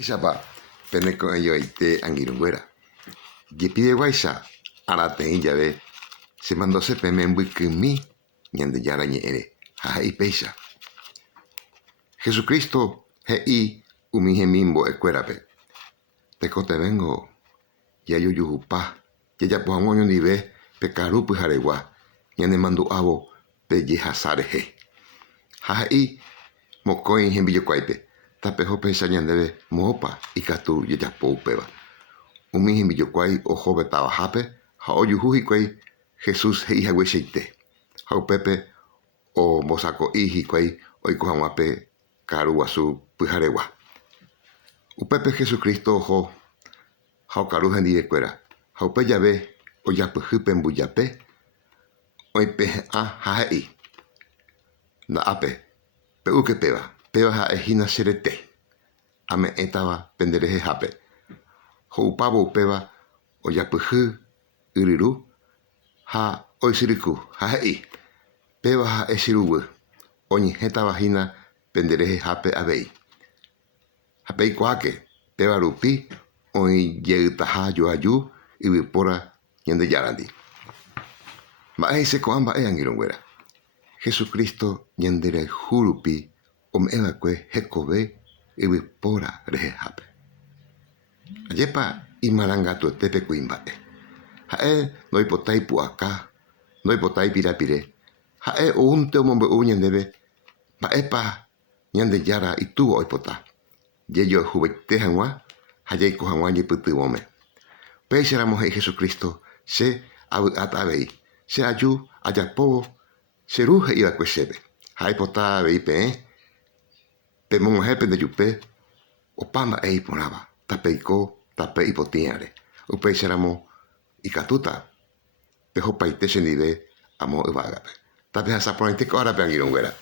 Chapa, pene con ello ite anguirunguera. Yepide guaisa, arate llave, se mandó se peme en mi, ñande yara ñere, jai peisa. Jesucristo, hei, umije mimbo escuerape. Te cote vengo, ya yo yujupa, ya pues amoño ni ve, pe carupu jaregua, ñande mandu abo, pe yehasare he. Jai, mocoin jembillo cuaipe. Tapejo pesa ñandeve mopa ikatu yeyapóupeva. Umi hembillokuái ohóve tavahápe ha ojuhu hikuái Jesús he'ihaguecheite. Ha upépe ombosako'i hikuái oiko hag̃uápe karu guasu pyharegua. Upépe Jesucristo oho ha okaru hendivekuéra. Ha upe jave ojapyhy pe mbujape oipe'ã ha he'i. Nda'ápe pe'úkepeva. Péva ha'ehína cherete. Ame'ẽtava penderehehápe. Ho'upávo upéva ojapyhy yryru ha oisyryku ha he'i. Péva ha'e chyruguy. Oñehẽtavahína penderehehápe avei. Ha peikuaáke péva rupi oĩjeýtaha joaju yvypóra Ñandejárandy. Mba'e he'iseko'ã mba'e angirũnguéra. Jesucristo ñanderayhu rupi ome'ẽva'ekue hekove yvypóra rehehápe. Ajépa imarangatuetépe kuimba'e. Ha'e noipota ipu'aka, noipota ipirapire. Ha'e oúnte omombe'u ñandéve mba'épa Ñandejára itúvo oipota. Jejoehuvaite hag̃uã ha jaiko hag̃uã ñepytyvõme. Péicharamo he'i Jesucristo che avy'áta avei. Che aju ajapóvo cheru he'iva'ekue chéve. Ha aipota avei peẽ pemog̃uahẽ pendejupe opa mba'e iporãva. Tapeiko tape ipotĩare. Upéicharamo ikatúta pehopaite chendive amo yvágape. Tapehasaporãite ko árape angirũnguéra.